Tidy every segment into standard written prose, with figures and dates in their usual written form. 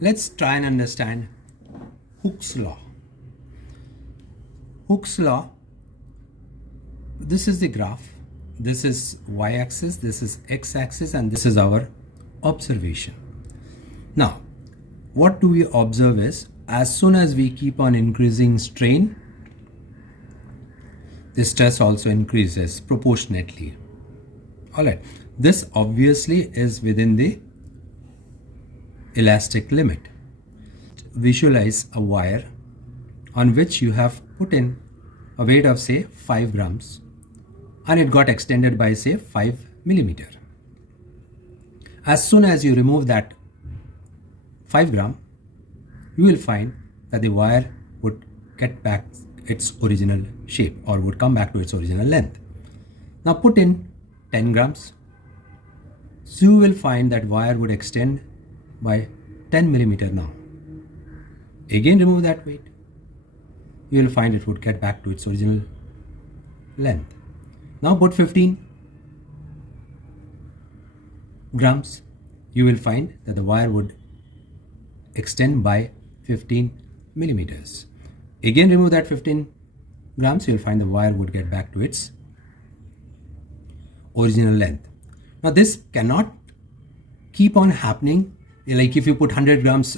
Let's try and understand Hooke's law. Hooke's law, this is the graph, this is y-axis, this is x-axis, and this is our observation. Now, what do we observe is, as soon as we keep on increasing strain, the stress also increases proportionately. Alright, this obviously is within the elastic limit. Visualize a wire on which you have put in a weight of say 5 grams and it got extended by say 5 millimeter. As soon as you remove that 5 gram, you will find that the wire would get back its original shape or would come back to its original length. Now put in 10 grams. So you will find that wire would extend by 10 millimeter now. Again remove that weight. You will find it would get back to its original length. Now put 15 grams. You will find that the wire would extend by 15 millimeters. Again remove that 15 grams. You will find the wire would get back to its original length. Now this cannot keep on happening. Like if you put 100 grams,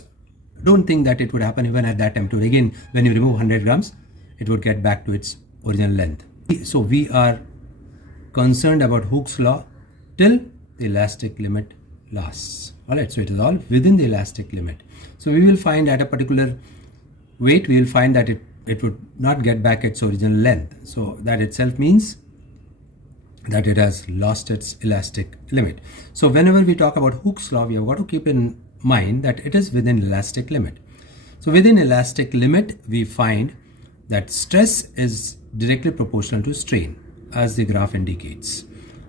don't think that it would happen even at that temperature. Again, when you remove 100 grams, it would get back to its original length. So we are concerned about Hooke's law till the elastic limit lasts. Alright, so it is all within the elastic limit. So we will find at a particular weight, we will find that it would not get back its original length. So that itself means that it has lost its elastic limit. So whenever we talk about Hooke's law, we have got to keep in mind that it is within elastic limit. So within elastic limit, we find that stress is directly proportional to strain, as the graph indicates.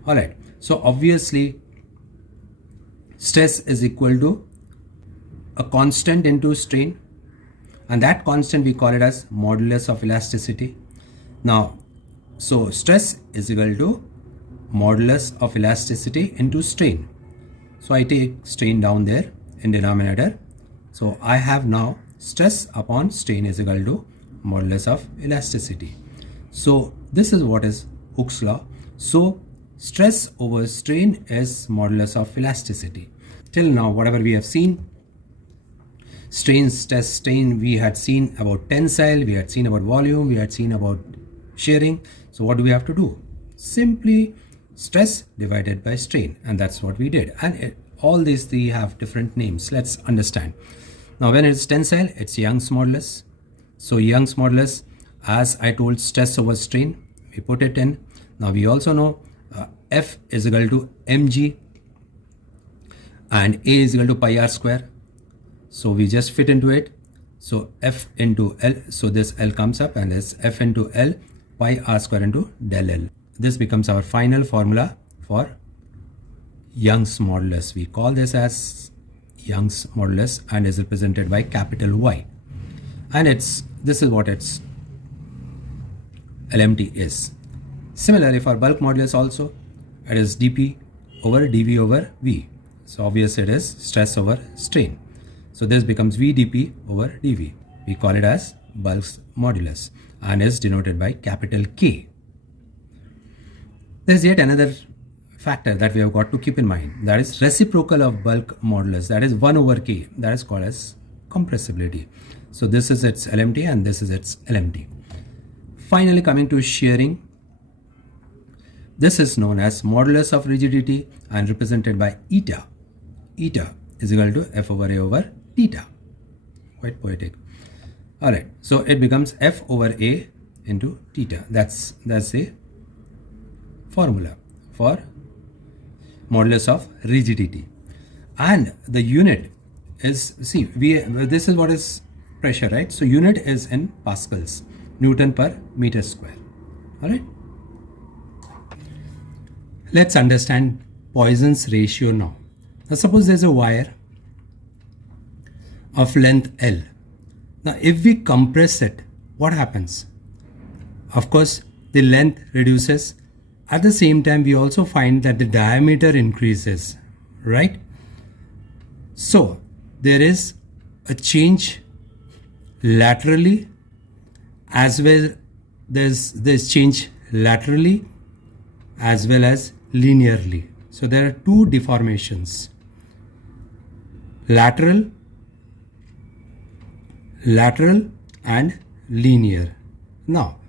Alright, so obviously stress is equal to a constant into strain, and that constant we call it as modulus of elasticity. Now, so stress is equal to modulus of elasticity into strain. So I take strain down there in denominator. So I have now stress upon strain is equal to modulus of elasticity. So this is what is Hooke's law. So stress over strain is modulus of elasticity. Till now, whatever we have seen, strain, stress, strain, we had seen about tensile, we had seen about volume, we had seen about shearing. So what do we have to do? Simply stress divided by strain, and that's what we did. And all these three have different names. Let's understand. Now when it's tensile, it's Young's modulus. So Young's modulus, as I told, stress over strain, we put it in. Now we also know F is equal to mg and A is equal to pi r square. So we just fit into it. So F into L, so this L comes up and it's F into L pi r square into del L. This becomes our final formula for Young's modulus. We call this as Young's modulus and is represented by capital Y. And this is what its LMT is. Similarly, for bulk modulus also, it is dP over dV over V. So obviously it is stress over strain. So this becomes V dP over dV. We call it as bulk's modulus and is denoted by capital K. There is yet another factor that we have got to keep in mind, that is reciprocal of bulk modulus, that is 1 over K, that is called as compressibility. So this is its LMT and this is its LMT. Finally, coming to shearing, this is known as modulus of rigidity and represented by eta. Eta is equal to F over A over theta. Quite poetic. Alright, so it becomes F over A into theta. That's a formula for modulus of rigidity. And the unit is, see, this is what is pressure, right? So unit is in pascals, Newton per meter square. Alright. Let's understand Poisson's ratio now. Now suppose there's a wire of length L. Now if we compress it, what happens? Of course, the length reduces. At the same time, we also find that the diameter increases, right? So there is a change laterally as well. There's change laterally as well as linearly. So there are two deformations, lateral and linear. Now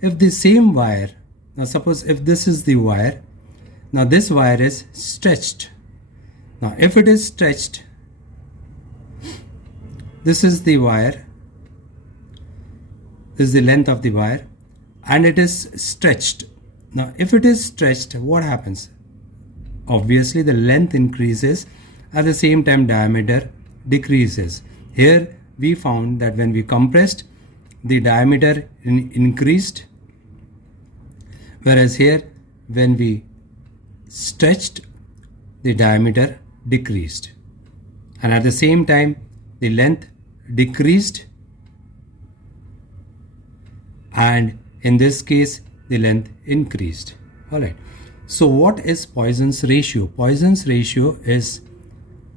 if the same wire, now suppose if this is the wire, now this wire is stretched. Now if it is stretched, this is the wire, this is the length of the wire, and it is stretched. Now if it is stretched, what happens? Obviously the length increases, at the same time diameter decreases. Here we found that when we compressed, the diameter increased, whereas here when we stretched, the diameter decreased, and at the same time the length decreased, and in this case the length increased. Alright, so what is Poisson's ratio? Poisson's ratio is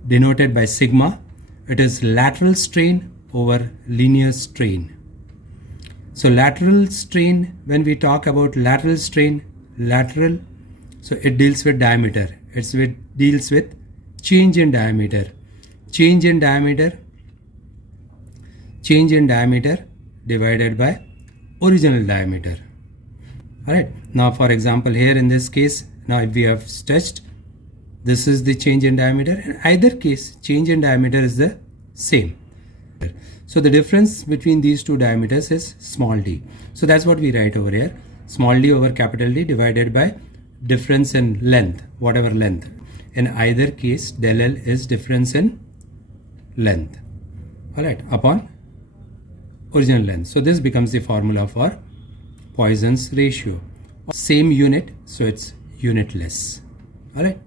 denoted by sigma. It is lateral strain over linear strain. So lateral strain, when we talk about lateral strain, lateral, so it deals with diameter. It deals with change in diameter. Change in diameter divided by original diameter. Alright, now for example here in this case, now if we have stretched, this is the change in diameter. In either case, change in diameter is the same. So the difference between these two diameters is small d. So that's what we write over here. Small d over capital D divided by difference in length, whatever length. In either case, del L is difference in length. Alright, upon original length. So this becomes the formula for Poisson's ratio. Same unit, so it's unitless. Alright.